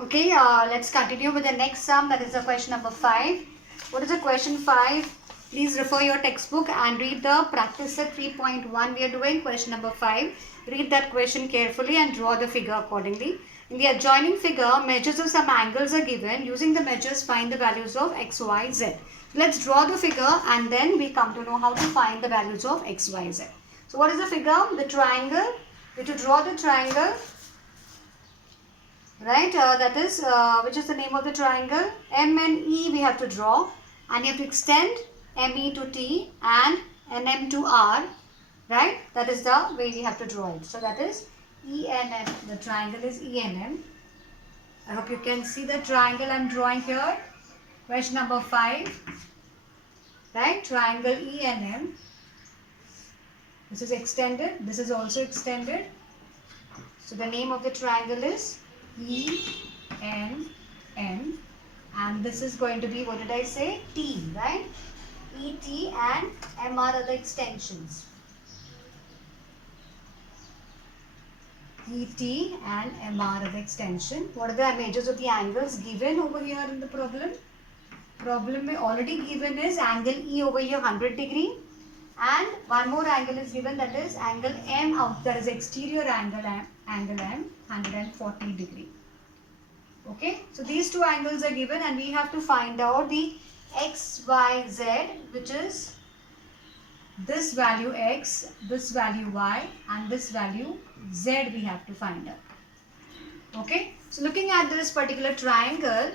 Okay, let's continue with the next sum, that is the question number 5. What is the question 5? Please refer your textbook and read the practice set 3.1 we are doing, question number 5. Read that question carefully and draw the figure accordingly. In the adjoining figure, measures of some angles are given. Using the measures, find the values of x, y, z. Let's draw the figure and then we come to know how to find the values of x, y, z. So what is the figure? The triangle. We have to draw the triangle. Right, that is, which is the name of the triangle? M and E we have to draw, and you have to extend ME to T and NM to R, right? That is the way we have to draw it. So that is ENM, the triangle is ENM. I hope you can see the triangle I am drawing here. Question number 5, right? Triangle ENM. This is extended, this is also extended. So the name of the triangle is ENM, and this is going to be, what did I say? T, right? ET and MR are the extensions. ET and MR are the extension. What are the measures of the angles given over here in the problem? Problem already given is angle E over here 100 degree, and one more angle is given, that is angle M out, that is exterior angle M 140 degree. Okay, so these two angles are given and we have to find out the x, y, z, which is this value x, this value y, and this value z we have to find out. Okay, so looking at this particular triangle,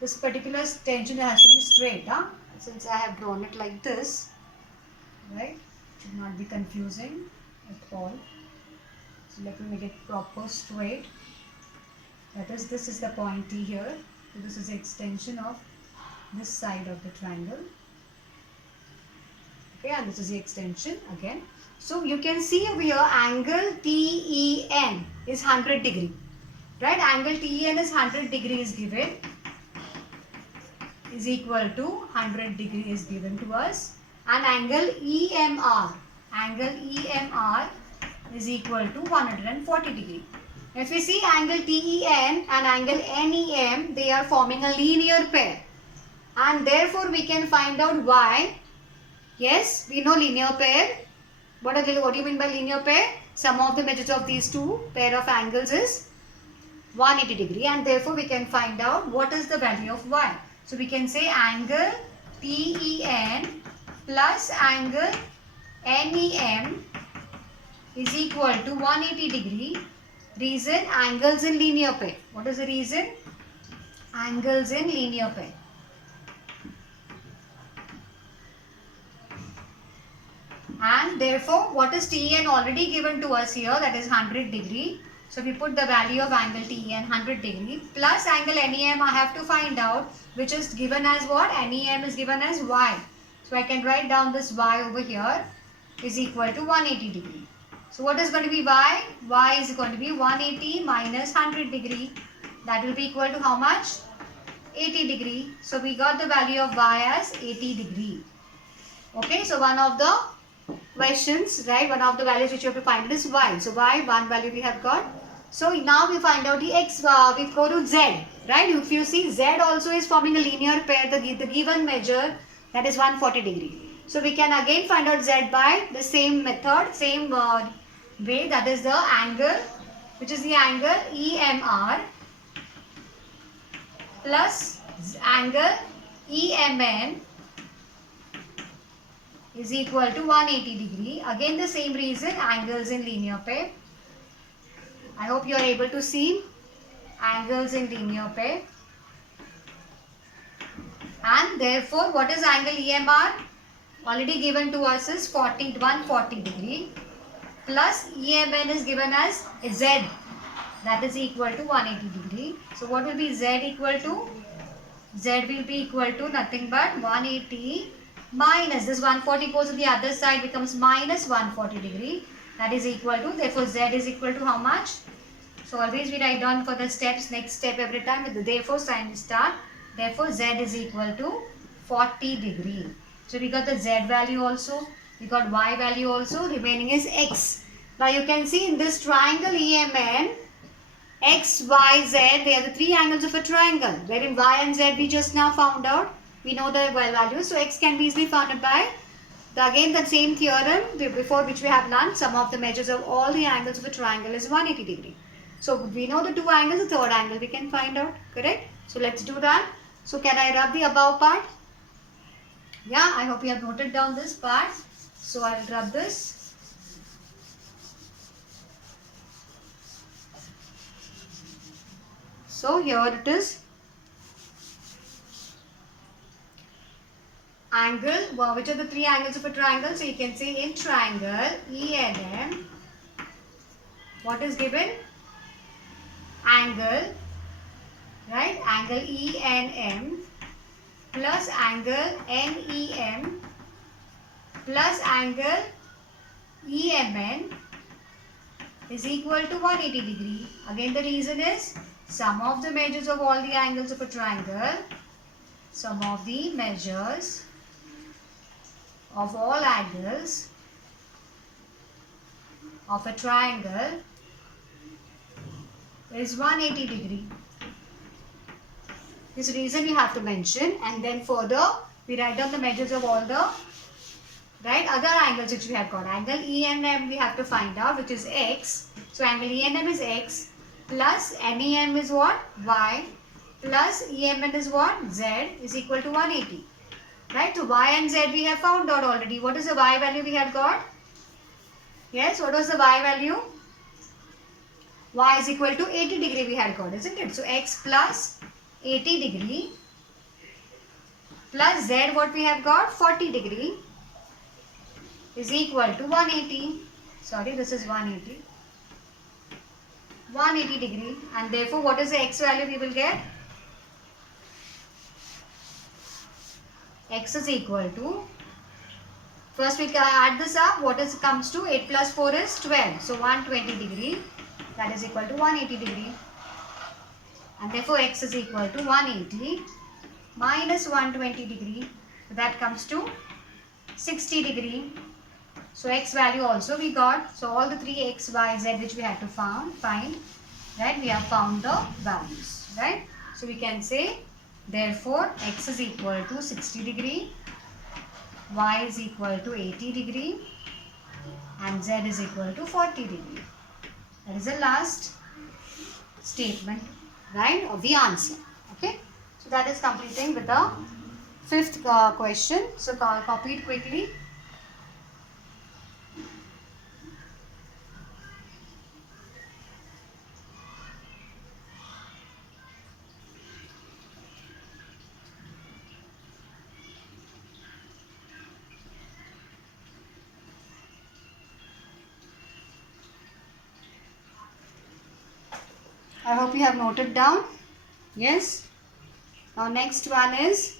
this particular tension has to be straight, since I have drawn it like this, right? It should not be confusing at all. So let me make it proper straight. That is, this is the point T here. So this is the extension of this side of the triangle. Okay, and this is the extension again. So you can see over here angle TEN is 100 degree. Right? Angle TEN is 100 degree is given, is equal to 100 degree is given to us, and angle EMR is equal to 140 degree. If we see angle TEN and angle NEM, they are forming a linear pair, and therefore we can find out y. Yes, we know linear pair. What do you mean by linear pair? Sum of the measures of these two pair of angles is 180 degree, and therefore we can find out what is the value of y. So we can say angle TEN plus angle NEM is equal to 180 degree. Reason, angles in linear pair. What is the reason? Angles in linear pair. And therefore, what is TN already given to us here? That is 100 degree. So we put the value of angle TN 100 degree plus angle NEM I have to find out, which is given as what? NEM is given as y. So I can write down this y over here is equal to 180 degree. So what is going to be y? Y is going to be 180 minus 100 degree. That will be equal to how much? 80 degree. So we got the value of y as 80 degree. Okay, so one of the questions, right, one of the values which you have to find is y. So y, one value we have got. So now we find out the x, we go to z, right? If you see, z also is forming a linear pair, the given measure, that is 140 degree. So we can again find out z by the same method, same way, that is the angle, which is the angle EMR plus angle EMN is equal to 180 degree. Again the same reason, angles in linear pair. I hope you are able to see angles in linear pair. And therefore, what is angle EMR? Already given to us is 140 degree plus EMN is given as Z, that is equal to 180 degree. So what will be Z equal to? Z will be equal to nothing but 180 minus this 140 goes to the other side, becomes minus 140 degree, that is equal to, therefore Z is equal to how much? So always we write down for the steps, next step every time with the therefore sign start. Therefore Z is equal to 40 degree. So we got the Z value also, we got Y value also, remaining is X. Now you can see in this triangle EMN, X, Y, Z, they are the three angles of a triangle, wherein Y and Z we just now found out. We know the values, so X can be easily found by again the same theorem before which we have learned. Sum of the measures of all the angles of a triangle is 180 degree. So we know the two angles, the third angle we can find out, correct? So let's do that. So can I rub the above part? Yeah, I hope you have noted down this part. So I will rub this. So here it is. Angle, well, which are the three angles of a triangle? So you can say in triangle E and M, what is given? Angle, right? Angle E and M plus angle NEM plus angle EMN is equal to 180 degree. Again, the reason is sum of the measures of all the angles of a triangle, sum of the measures of all angles of a triangle is 180 degree. This reason we have to mention, and then further we write down the measures of all the other angles which we have got. Angle E and M we have to find out, which is X. So angle E and M is X plus NEM is what? Y plus EMN is what? Z is equal to 180. Right? So Y and Z we have found out already. What is the Y value we have got? Yes, what was the Y value? Y is equal to 80 degree we had got, isn't it? So X plus 80 degree plus Z what we have got? 40 degree is equal to 180. Sorry, this is 180. 180 degree, and therefore what is the X value we will get? X is equal to, first we can add this up. What is comes to 8 plus 4 is 12. So 120 degree, that is equal to 180 degree. And therefore X is equal to 180 minus 120 degree. So that comes to 60 degree. So X value also we got. So all the three X, Y, Z which we had to find, right? We have found the values, right? So we can say, therefore X is equal to 60 degree, Y is equal to 80 degree, and Z is equal to 40 degree. That is the last statement, right, of the answer. Okay. So that is completing with the fifth question. So copy it quickly. I hope you have noted down. Yes. Now next one is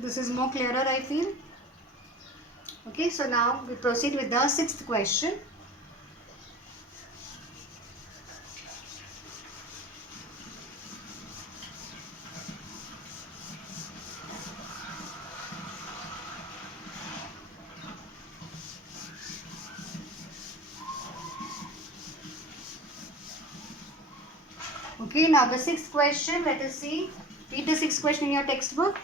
this is more clearer, I feel. Okay, so now we proceed with the sixth question. Okay, now the sixth question, let us see. Read the sixth question in your textbook.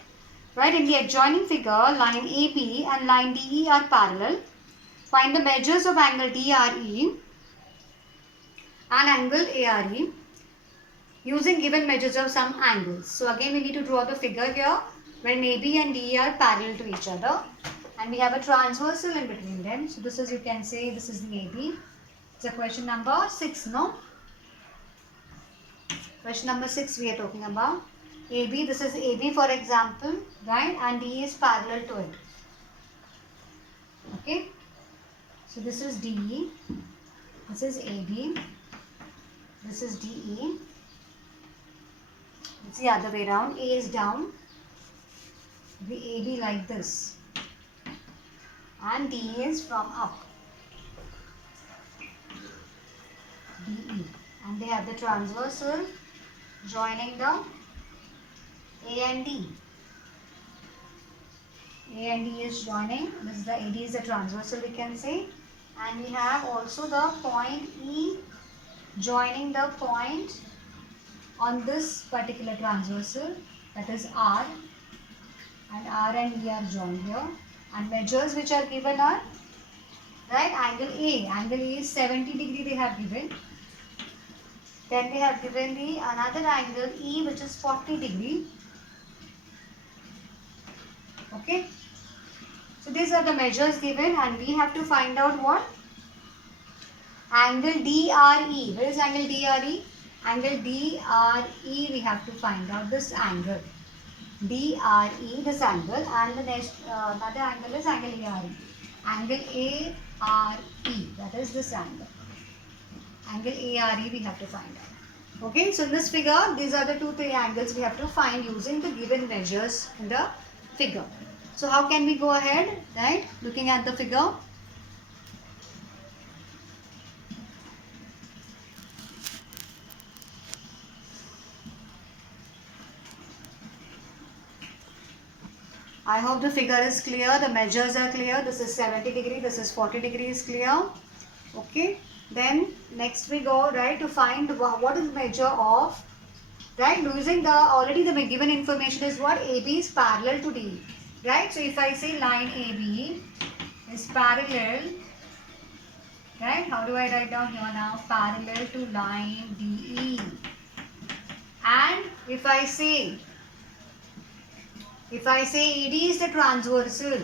Right, in the adjoining figure, line AB and line DE are parallel. Find the measures of angle DRE and angle ARE using given measures of some angles. So again we need to draw the figure here when AB and DE are parallel to each other, and we have a transversal in between them. So this is, you can say, this is the AB. It's a question number 6, no? Question number 6 we are talking about. AB, this is AB for example, right, and DE is parallel to it. Okay, so this is DE, this is AB, this is DE, It's the other way around. A is down, the AB like this, and D is from up, DE, and they have the transversal joining the A and D. A and D is joining. This is the AD is the transversal, we can say, and we have also the point E joining the point on this particular transversal, that is R, and R and E are joined here. And measures which are given are, right, angle A. Angle A is 70 degree they have given. Then they have given the another angle E which is 40 degree. Okay. So these are the measures given, and we have to find out what? Angle DRE. Where is angle DRE? Angle DRE, we have to find out this angle. DRE, this angle, and the next another angle is angle ARE. Angle ARE, that is this angle. Angle ARE we have to find out. Okay, so in this figure, these are the three angles we have to find using the given measures in the figure. So how can we go ahead, right? Looking at the figure. I hope the figure is clear, the measures are clear. This is 70 degree, this is 40 degrees clear. Okay. Then next we go, right, to find what is the measure of, right, using the already the given information is what? AB is parallel to DE, right? So if I say line AB is parallel, right, how do I write down here now? Parallel to line DE. And if I say AD is the transversal,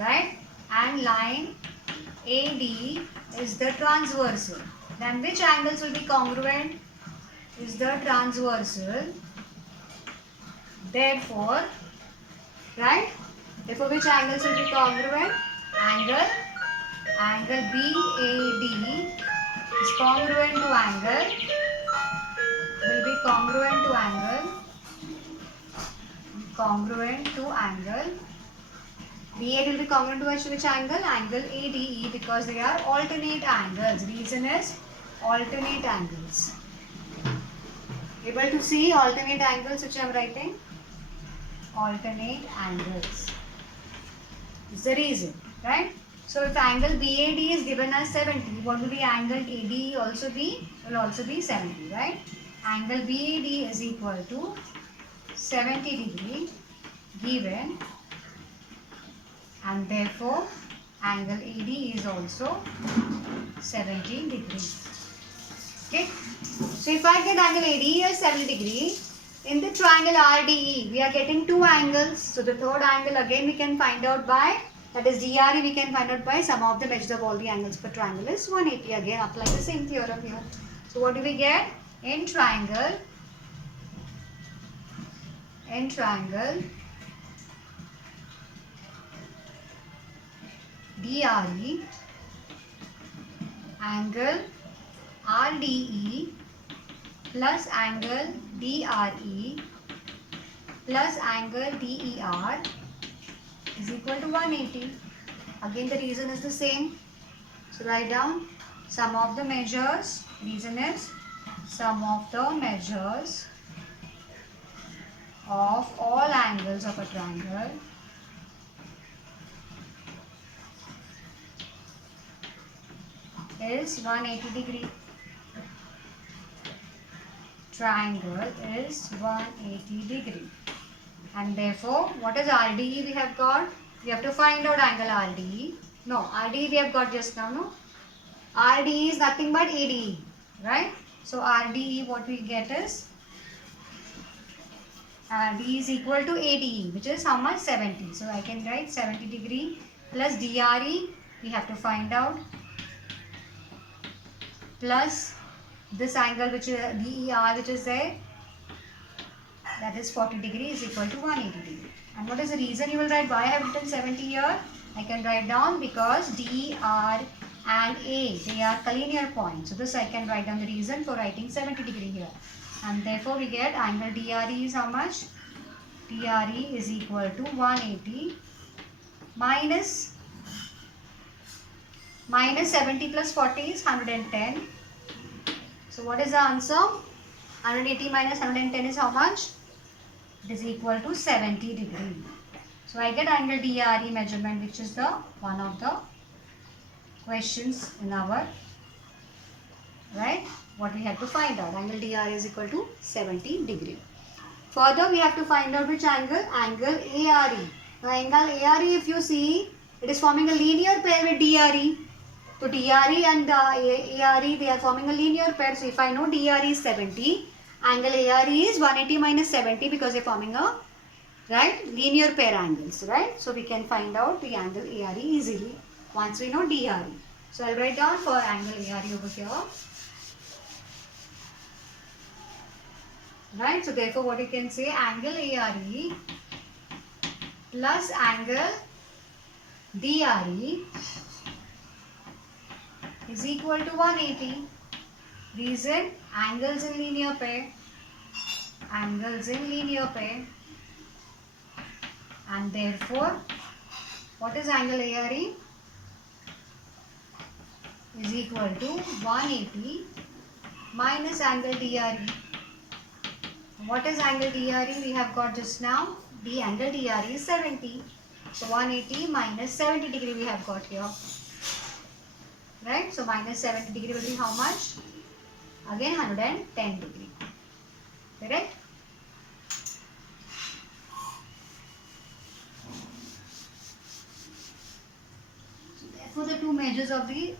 right, and line AD is the transversal, then which angles will be congruent? Is the transversal. Therefore, right, therefore which angles will be congruent? Angle BAD is congruent to angle, will be congruent to angle BAD will be congruent to which angle? Angle ADE, because they are alternate angles. Reason is alternate angles. Able to see alternate angles which I am writing? Alternate angles is the reason, right? So if angle BAD is given as 70, what will be angle ADE also be? Will also be 70, right? Angle BAD is equal to 70 degree given, and therefore angle AD is also 70 degrees. Okay. So if I get angle AD as 70 degree, in the triangle RDE, we are getting two angles. So the third angle again we can find out by, that is DRE, we can find out by sum of the measures of all the angles for triangle is 180. Again apply the same theorem here. So what do we get? In triangle DRE, angle RDE plus angle DRE plus angle DER is equal to 180. Again the reason is the same. So write down sum of the measures. Reason is sum of the measures of all angles of a triangle is 180 degree. Triangle is 180 degree. And therefore, what is RDE we have got? We have to find out angle RDE. No, RDE we have got just now, no? RDE is nothing but ADE, right? So RDE what we get is RDE is equal to ADE, which is how much? 70. So I can write 70 degree plus DRE we have to find out, plus this angle which is DER which is there, that is 40 degree, is equal to 180 degree. And what is the reason you will write? Why I have written 70 here? I can write down because DER and A, they are collinear points. So this I can write down the reason for writing 70 degree here. And therefore we get angle DRE is how much? DRE is equal to 180 minus 70 plus 40 is 110. So what is the answer? 180 minus 110 is how much? It is equal to 70 degree. So I get angle DRE measurement, which is the one of the questions in our, right, what we have to find out. Angle DRE is equal to 70 degree. Further, we have to find out which angle? Angle ARE. Now, angle ARE, if you see, it is forming a linear pair with DRE. So, DRE and ARE, they are forming a linear pair. So, if I know DRE is 70, angle ARE is 180 minus 70 because they are forming a, right, linear pair angles, right? So, we can find out the angle ARE easily once we know DRE. So, I will write down for angle ARE over here. Right, so therefore what you can say, angle ARE plus angle DRE is equal to 180. Reason, angles in linear pair, angles in linear pair, and therefore what is angle ARE? Is equal to 180 minus angle DRE. What is angle DRE? We have got just now. The angle DRE is 70. So 180 minus 70 degree we have got here. Right? So minus 70 degree will be how much? Again 110 degree. Correct? So therefore the two measures of the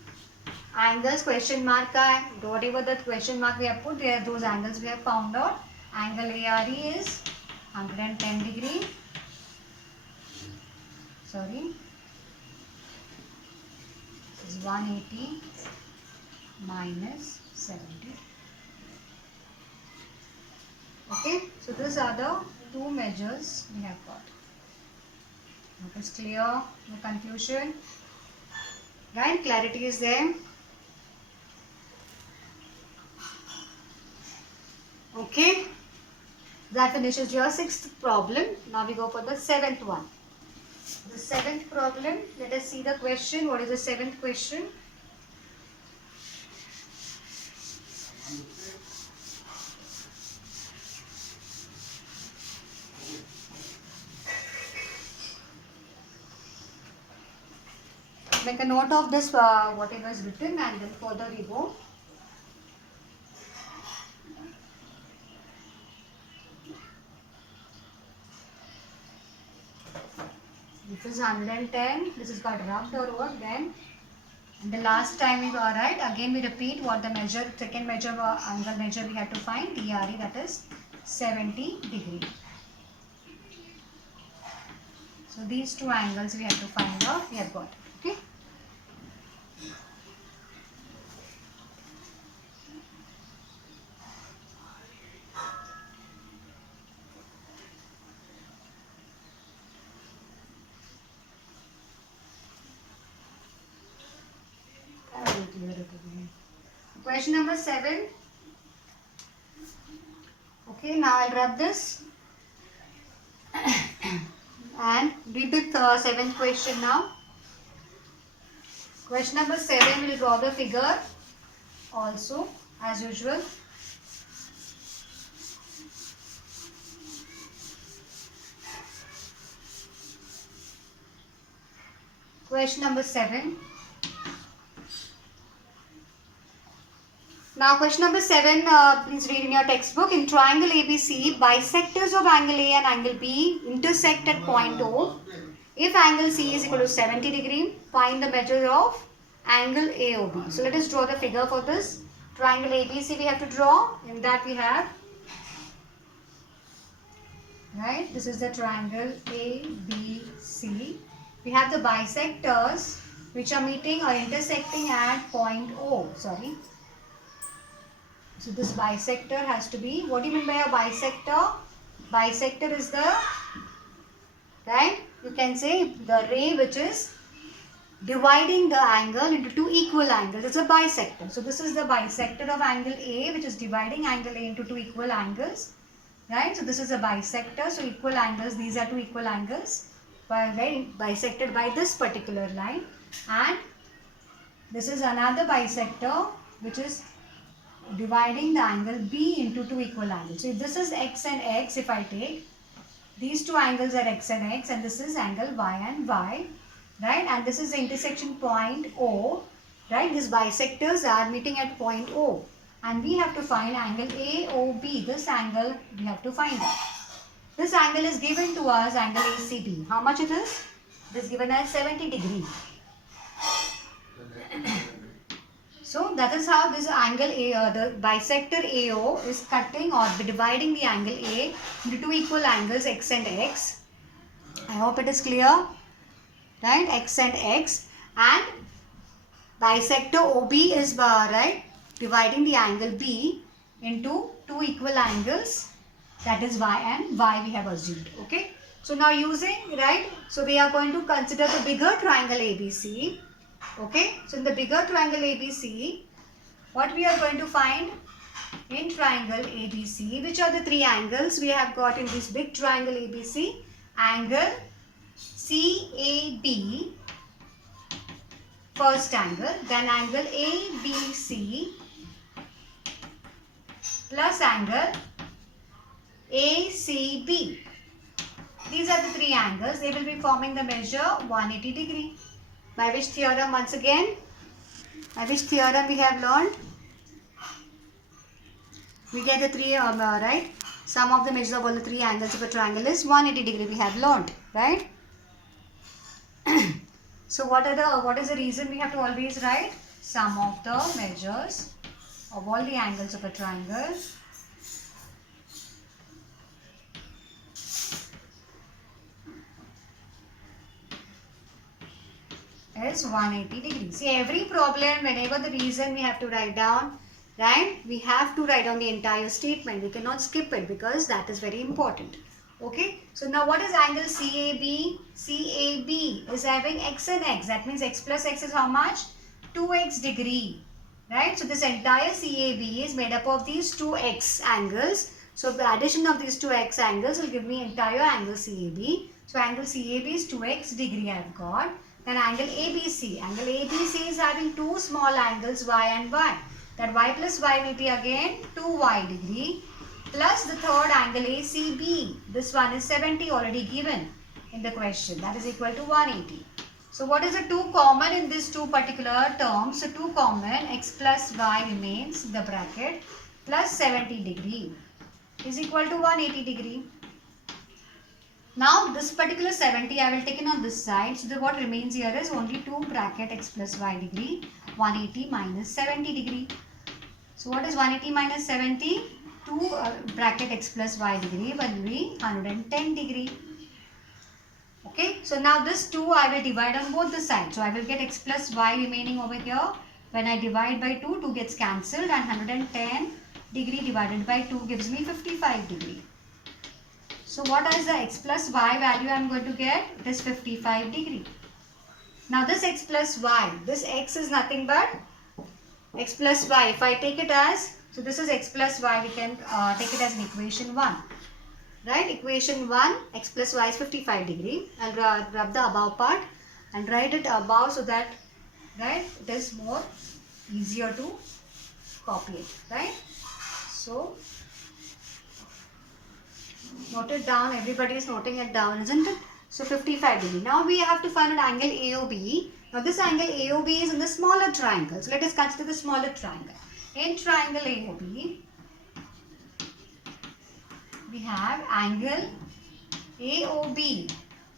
angles question mark ka, whatever the question mark we have put there, those angles we have found out. Angle ARE is 110 degree. Sorry. This is 180 minus 70. Okay. So these are the two measures we have got. That is clear. No confusion. Right? Clarity is there. Okay. That finishes your sixth problem. Now we go for the seventh one. The seventh problem, let us see the question. What is the seventh question? Make a note of this, whatever is written, and then further we go. This is 110. This is got rubbed over then. And the last time we were right. Again we repeat what the measure, second measure, angle measure we had to find. DRE, that is 70 degree. So these two angles we have to find out. We have got. Okay. Question number 7. Okay, now I'll rub this and read the seventh question now. Question number 7, we'll draw the figure also as usual. Question number 7. Now question number 7, please read in your textbook. In triangle ABC, bisectors of angle A and angle B intersect at point O. If angle C is equal to 70 degree, find the measure of angle AOB. So let us draw the figure for this. Triangle ABC we have to draw. In that we have, right, this is the triangle ABC. We have the bisectors which are meeting or intersecting at point O. Sorry. So this bisector has to be, what do you mean by a bisector? Bisector is the, right, you can say the ray which is dividing the angle into two equal angles. It's a bisector. So this is the bisector of angle A, which is dividing angle A into two equal angles. Right? So this is a bisector. So equal angles, these are two equal angles bisected by this particular line. And this is another bisector which is dividing the angle B into two equal angles. So if this is X and X, if I take, these two angles are X and X, and this is angle Y and Y, right? And this is the intersection point O, right? These bisectors are meeting at point O. And we have to find angle AOB. This angle we have to find out. This angle is given to us, angle ACB. How much it is? It is given as 70 degree. So that is how this angle A, the bisector AO is cutting or dividing the angle A into two equal angles X and X. I hope it is clear, right? X and X, and bisector OB is right, dividing the angle B into two equal angles, that is Y and Y we have assumed. Okay. So now using, right, so we are going to consider the bigger triangle ABC. Okay, so in the bigger triangle ABC, what we are going to find in triangle ABC, which are the three angles we have got in this big triangle ABC? Angle CAB, first angle, then angle ABC plus angle ACB. These are the three angles. They will be forming the measure 180 degree. By which theorem once again? By which theorem we have learned? We get the three, right? Sum of the measures of all the three angles of a triangle is 180 degree. We have learned, right? So what is the reason we have to always write? Sum of the measures of all the angles of a triangle is 180 degrees. See, every problem, whenever the reason we have to write down, right? We have to write down the entire statement. We cannot skip it because that is very important. Okay. So now what is angle CAB? CAB is having X and X. That means X plus X is how much? 2X degree. Right. So this entire CAB is made up of these two X angles. So the addition of these two X angles will give me entire angle CAB. So angle CAB is 2X degree I have got. Then angle ABC. Angle ABC is having two small angles Y and Y. That Y plus Y will be again 2Y degree. Plus the third angle ACB. This one is 70 already given in the question. That is equal to 180. So what is the two common in these two particular terms? So two common, X plus Y remains in the bracket plus 70 degree is equal to 180 degree. Now this particular 70 I will take it on this side. So what remains here is only 2 bracket X plus Y degree, 180 minus 70 degree. So what is 180 minus 70? 2 bracket X plus Y degree will be 110 degree. Okay. So now this 2 I will divide on both the sides. So I will get X plus Y remaining over here. When I divide by 2, 2 gets cancelled and 110 degree divided by 2 gives me 55 degree. So what is the X plus Y value I am going to get? It is 55 degree. Now this X plus Y, this X is nothing but X plus Y. If I take it as, so this is X plus Y, we can take it as an equation 1. Right? Equation 1, X plus Y is 55 degree. I'll rub the above part and write it above so that, right, it is more easier to copy it. Right? So note it down. Everybody is noting it down, isn't it? So 55 degree. Now we have to find an angle AOB. Now this angle AOB is in the smaller triangle. So let us consider the smaller triangle. In triangle AOB, we have angle AOB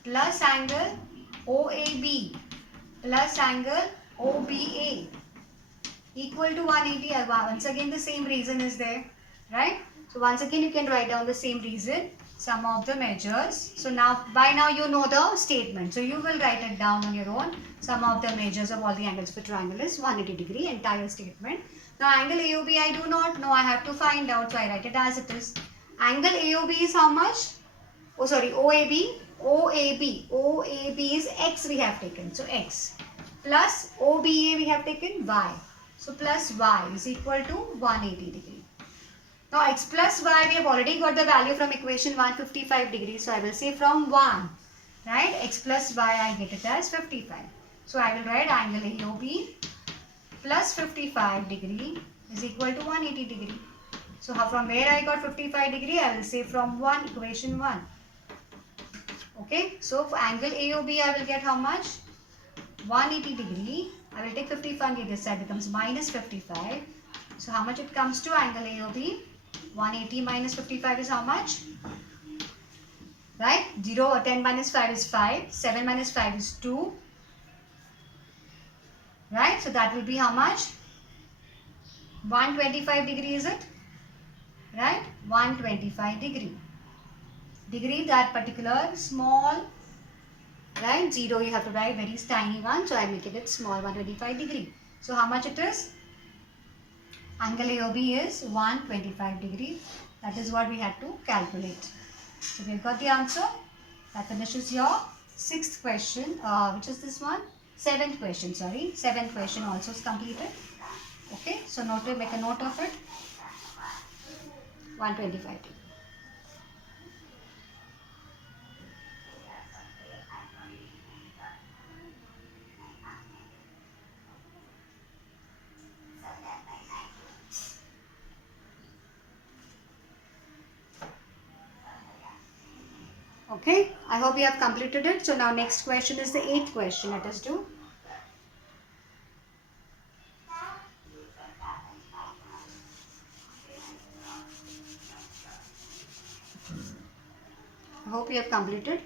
plus angle OAB plus angle OBA equal to 180. Once again the same reason is there, right? So once again you can write down the same reason, sum of the measures. So now by now you know the statement. So you will write it down on your own. Sum of the measures of all the angles of a triangle is 180 degree, entire statement. Now angle AOB I do not know, I have to find out, so I write it as it is. Angle AOB is how much? OAB is X we have taken. So X. plus OBA we have taken y. So plus y is equal to 180 degree. Now x plus y, we have already got the value from equation 155 degrees. So I will say from 1, right? X plus y, I get it as 55. So I will write angle AOB plus 55 degree is equal to 180 degree. So from where I got 55 degree, I will say from 1, equation 1. Okay, so for angle AOB, I will get how much? 180 degree. I will take 55 on this side, becomes minus 55. So how much it comes to angle AOB? 180 minus 55 is how much? Right? 0 or 10 minus 5 is 5. 7 minus 5 is 2. Right? So that will be how much? 125 degree, is it? Right? 125 degree. Degree, that particular small, right? 0 you have to write very tiny one. So I am making it small, 125 degree. So how much it is? Angle AOB is 125 degree. That is what we had to calculate. So we have got the answer. That finishes your 6th question. Which is this one? 7th question, sorry. 7th question also is completed. Okay, so make a note of it. 125 degree. Okay, I hope you have completed it. So now next question is the 8th question. Let us do. I hope you have completed.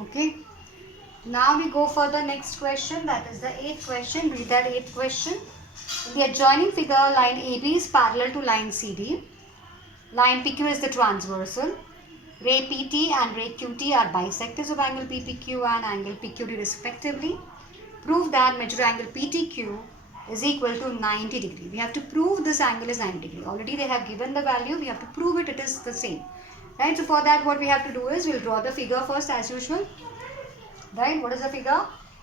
Okay, now we go for the next question, that is the 8th question. Read that 8th question. In the adjoining figure, line AB is parallel to line CD. Line PQ is the transversal. Ray PT and ray QT are bisectors of angle PPQ and angle PQD respectively. Prove that measure angle PTQ is equal to 90 degree. We have to prove this angle is 90 degree. Already they have given the value. We have to prove it is the same. Right, so for that what we have to do is, we'll draw the figure first as usual. Right, what is the figure?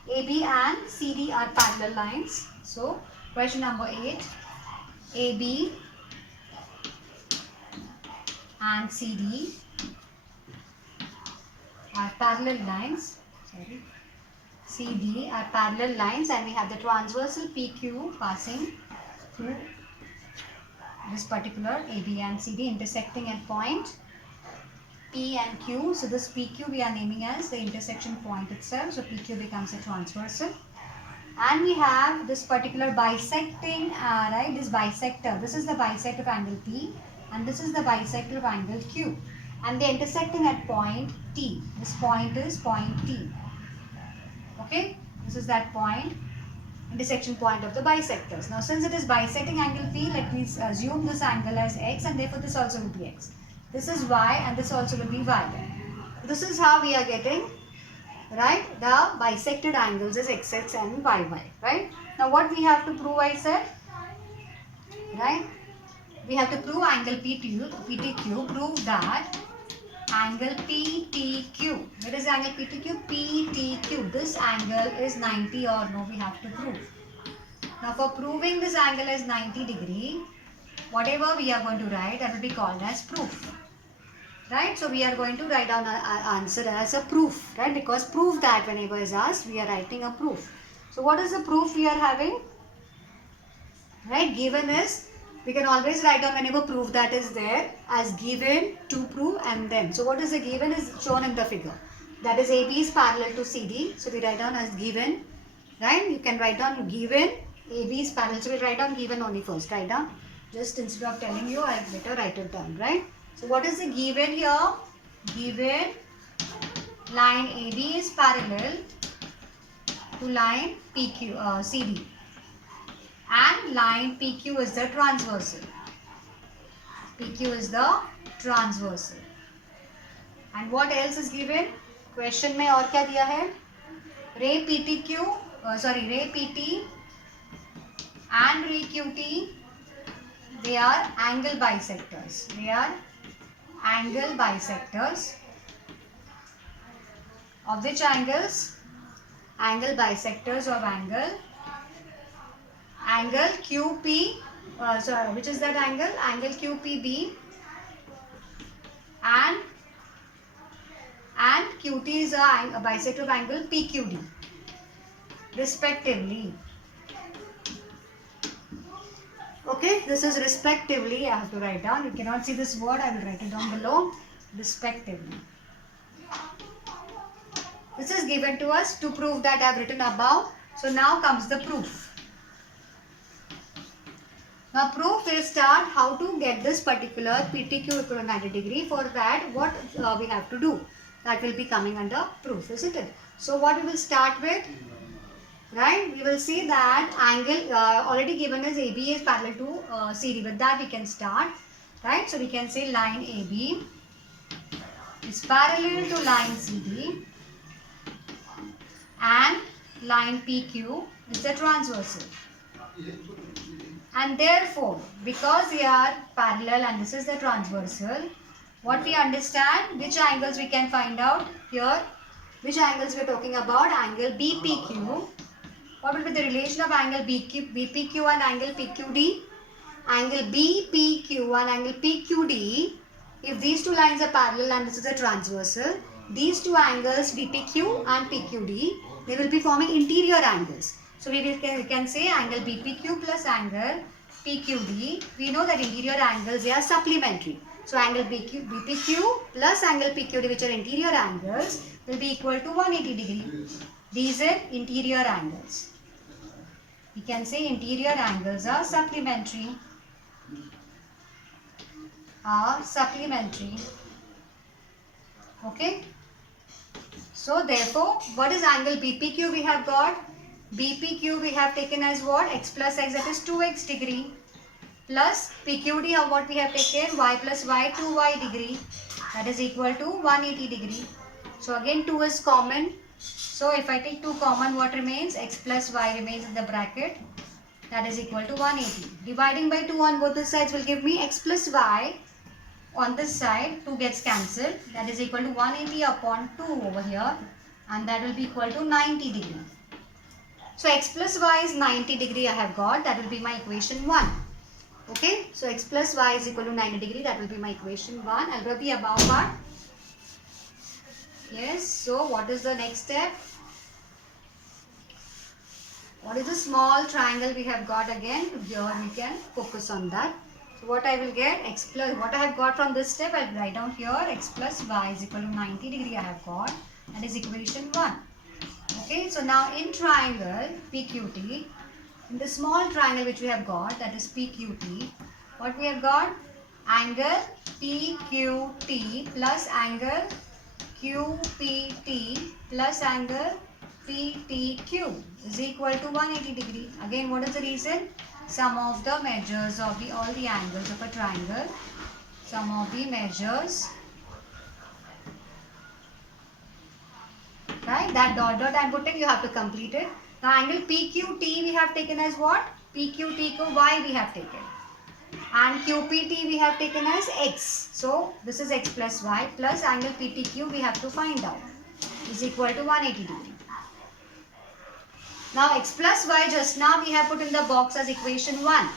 AB and CD are parallel lines. So question number 8, AB and CD are parallel lines. Sorry, CD are parallel lines, and we have the transversal PQ passing through this particular AB and CD, intersecting at point P and Q. So this PQ we are naming as the intersection point itself. So PQ becomes a transversal. And we have this particular bisecting, right, this bisector. This is the bisector of angle P and this is the bisector of angle Q. And they are intersecting at point T. This point is point T. Okay, this is that point, intersection point of the bisectors. Now since it is bisecting angle P, let me assume this angle as X, and therefore this also will be X. This is Y and this also will be Y. This is how we are getting, right, the bisected angles is XX and YY, right. Now what we have to prove, I said, right, we have to prove angle PTQ, prove that angle PTQ, what is angle PTQ? PTQ, this angle is 90 or no, we have to prove. Now for proving this angle is 90 degree, whatever we are going to write, that will be called as proof. Right, so we are going to write down our answer as a proof, right, because prove that whenever is asked, we are writing a proof. So what is the proof we are having? Right, given is, we can always write down whenever proof that is there as given, to prove, and then. So what is the given is shown in the figure. That is AB is parallel to CD. So we write down as given, right, you can write down given, AB is parallel. So we write down given only first, write down. Just instead of telling you, I better write it down, right. So what is the given here? Given line AB is parallel to line CD and line PQ is the transversal. PQ is the transversal. And what else is given? Question में और क्या दिया है? Ray PT and ray QT, they are angle bisectors. They are angle bisectors. Of which angles? Angle bisectors of angle QP, which is that angle? Angle QPB and QT is a bisector of angle PQD respectively. Okay, this is respectively. I have to write down. You cannot see this word. I will write it down below. Respectively. This is given to us to prove that I have written above. So now comes the proof. Now proof will start how to get this particular PTQ equal to 90 degree. For that, what we have to do? That will be coming under proof, isn't it? So what we will start with? Right, we will see that angle already given as AB is parallel to CD. With that we can start, right? So we can say line AB is parallel to line CD and line PQ is the transversal. And therefore, because they are parallel and this is the transversal, what we understand, which angles we can find out here, which angles we are talking about, angle BPQ. What will be the relation of angle BPQ and angle PQD? Angle BPQ and angle PQD, if these two lines are parallel and this is a transversal, these two angles BPQ and PQD, they will be forming interior angles. So we can say angle BPQ plus angle PQD. We know that interior angles, they are supplementary. So angle BPQ plus angle PQD, which are interior angles, will be equal to 180 degree. These are interior angles. We can say interior angles are supplementary. Okay. So therefore, what is angle BPQ we have got? BPQ we have taken as what? X plus x, that is 2x degree. Plus PQD of what we have taken? Y plus y, 2y degree. That is equal to 180 degree. So again 2 is common. So if I take 2 common, what remains? X plus y remains in the bracket. That is equal to 180. Dividing by 2 on both the sides will give me x plus y. On this side, 2 gets cancelled. That is equal to 180 upon 2 over here. And that will be equal to 90 degree. So x plus y is 90 degree I have got. That will be my equation 1. Okay. So x plus y is equal to 90 degree. That will be my equation 1. I'll draw the above part. Yes. So what is the next step? What is the small triangle we have got again? Here we can focus on that. So what I will get? X plus, what I have got from this step, I will write down here. X plus y is equal to 90 degree I have got. That is equation 1. Okay. So now in triangle PQT, in the small triangle which we have got, that is PQT, what we have got? Angle PQT plus angle QPT plus angle PTQ is equal to 180 degree. Again, what is the reason? Sum of the measures of all the angles of a triangle. Sum of the measures. Right? That dot dot I am putting, you have to complete it. Now angle PQT we have taken as what? PQT ko y we have taken. And QPT we have taken as x. So this is x plus y plus angle PTQ we have to find out. Is equal to 180 degree. Now x plus y just now we have put in the box as equation 1.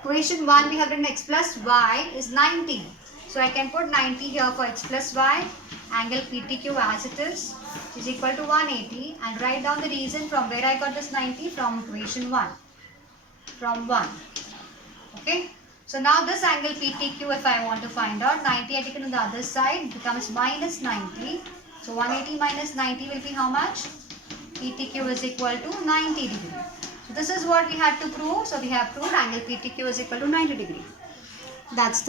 Equation 1 we have written x plus y is 90. So I can put 90 here for x plus y. Angle PTQ as it is equal to 180 and write down the reason from where I got this 90 from equation 1. From 1. Okay. So now this angle PTQ if I want to find out, 90 I taken on the other side becomes minus 90. So 180 minus 90 will be how much? PTQ is equal to 90 degree. So this is what we had to prove. So we have proved angle PTQ is equal to 90 degree. That's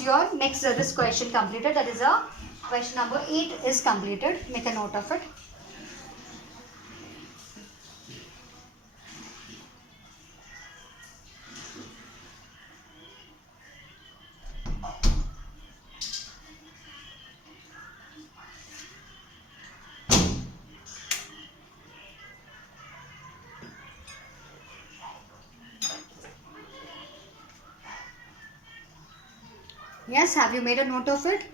your next this question completed. That is a question number 8 is completed. Make a note of it. Yes, have you made a note of it?